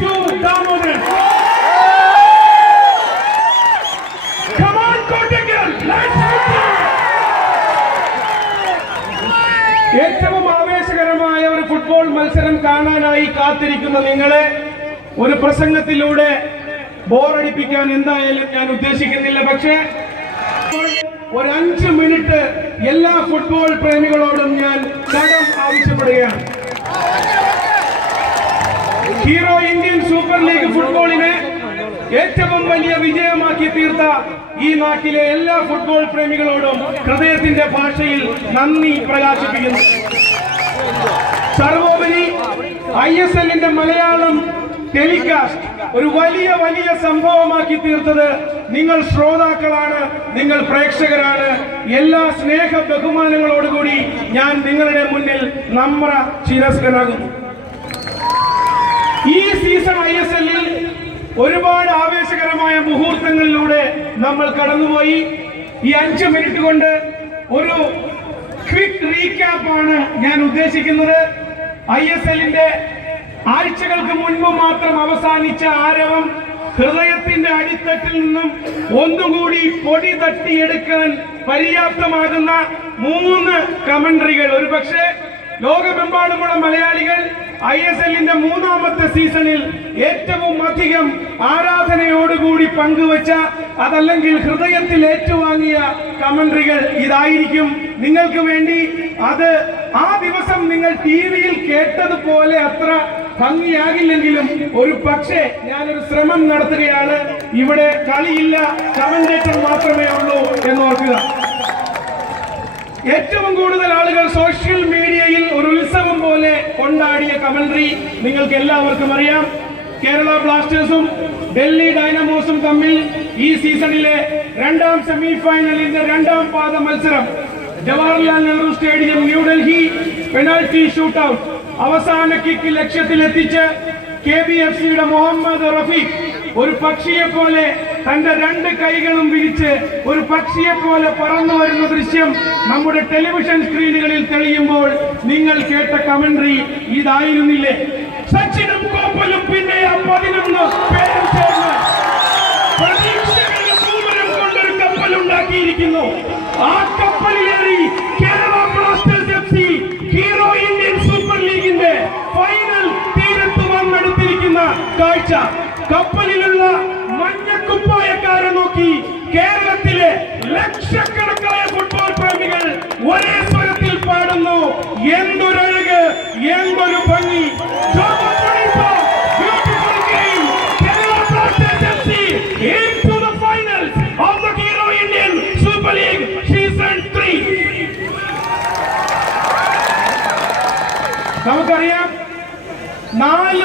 to Damodaran. Come on, Kottakkal, let's go. ഏറ്റവും ആവേശകരമായ ഒരു ഫുട്ബോൾ മത്സരം കാണാനായി കാത്തിരിക്കുന്ന നിങ്ങളെ ഒരു പ്രസംഗത്തിലൂടെ ബോറടിപ്പിക്കാൻ എന്തായാലും ഞാൻ ഉദ്ദേശിക്കുന്നില്ല. പക്ഷേ ഒരു 5 മിനിറ്റ് എല്ലാ ഫുട്ബോൾ പ്രേമികളോടും ഞാൻ കടം ആവശ്യപ്പെടുകയാണ്. ഹീറോ ഇന്ത്യൻ സൂപ്പർ ലീഗ് ഫുട്ബോളിനെ ഏറ്റവും വലിയ വിജയമാക്കി തീർത്ത ഈ നാട്ടിലെ എല്ലാ ഫുട്ബോൾ പ്രേമികളോടും ഹൃദയത്തിന്റെ ഭാഷയിൽ നന്ദി പ്രകാശിപ്പിക്കുന്നു. സർവോപരി ISLന്റെ മലയാളം ടെലികാസ്റ്റ് ഒരു വലിയ സംഭവമാക്കി തീർത്തത് നിങ്ങൾ ശ്രോതാക്കളാണ്, നിങ്ങൾ പ്രേക്ഷകരാണ്. എല്ലാ സ്നേഹ ബഹുമാനങ്ങളോടുകൂടി ഞാൻ നിങ്ങളുടെ മുന്നിൽ നമ്ര ശിരസ്കനാകുന്നു. ഈ സീസൺ ISLൽ ഒരുപാട് ആവേശകരമായ മുഹൂർത്തങ്ങളിലൂടെ നമ്മൾ കടന്നുപോയി. ഈ 5 മിനിറ്റ് കൊണ്ട് ഒരു ക്വിക്ക് റീക്യാപ്പാണ് ഞാൻ ഉദ്ദേശിക്കുന്നത്. ISLന്റെ ആഴ്ചകൾക്ക് മുൻപ് മാത്രം അവസാനിച്ച ആരവം ഹൃദയത്തിന്റെ അടിത്തട്ടിൽ നിന്നും ഒന്നുകൂടി പൊടി തട്ടിയെടുക്കാൻ പര്യാപ്തമാകുന്ന 3 കമന്ററികൾ ഒരുപക്ഷെ ലോകമെമ്പാടുമുള്ള മലയാളികൾ ISLന്റെ 3ാമത്തെ സീസണിൽ ഏറ്റവും അധികം ആരാധനയോടുകൂടി പങ്കുവച്ച അതല്ലെങ്കിൽ ഹൃദയത്തിൽ ഏറ്റുവാങ്ങിയ കമന്ററികൾ ഇതായിരിക്കും. നിങ്ങൾക്ക് വേണ്ടി അത് ആ ദിവസം നിങ്ങൾ ടിവിയിൽ കേട്ടതുപോലെ അത്ര ഭംഗിയാകില്ലെങ്കിലും ഒരു പക്ഷേ ഞാനൊരു ശ്രമം നടത്തുകയാണ്. ഇവിടെ കളിയില്ല, കമന്റേറ്റർ മാത്രമേ ഉള്ളൂ എന്നോർക്കുക. ഏറ്റവും കൂടുതൽ ആളുകൾ സോഷ്യൽ മീഡിയയിൽ ഒരു ഉത്സവം പോലെ കൊണ്ടാടിയ കമന്ററി നിങ്ങൾക്ക് എല്ലാവർക്കും അറിയാം. കേരള ബ്ലാസ്റ്റേഴ്സും ഡൽഹി ഡൈനാമോസും തമ്മിൽ ഈ സീസണിലെ 2ാം സെമിഫൈനലിന്റെ 2ാം പാദ മത്സരം Jawaharlal Nehru stadium New Delhi penalty shootout അവസാന കിക്ക് ലക്ഷ്യത്തിലെത്തിച്ച് KBFCയുടെ മുഹമ്മദ് റഫീഖ് ഒരു പക്ഷിയെ പോലെ തന്റെ 2 കൈകളും വിരിച്ച് ഒരു പക്ഷിയെ പോലെ പറന്നു വരുന്ന ദൃശ്യം നമ്മുടെ ടെലിവിഷൻ സ്ക്രീനുകളിൽ തെളിയുമ്പോൾ നിങ്ങൾ കേട്ട കമന്ററി ഇതായിരുന്നില്ലേ? സച്ചിനും കോപ്പലും പിന്നെ 11 പേരും ചേർന്ന് പ്രതീക്ഷകളുടെ പൂമരം കൊണ്ടൊരു കപ്പലുണ്ടാക്കിയിരിക്കുന്നു. ആ കപ്പലിലേറി Kerala Blasters FC Hero Indian Super ലീഗിന്റെ ഫൈനൽ തീരത്ത് വന്നെടുത്തിരിക്കുന്ന കാഴ്ച. കപ്പലിലുള്ള മഞ്ഞക്കുപ്പായക്കാരെ നോക്കി കേരളത്തിലെ ലക്ഷക്കണക്കായ ഫുട്ബോൾ പ്രേമികൾ ഒരേ സ്വരത്തിൽ പാടുന്നു. എന്തൊരഴക്, എന്തൊരു ഭംഗി! Kerala Blasters FC into the finals of the Hero Indian Super League Season 3. നമുക്കറിയാം 4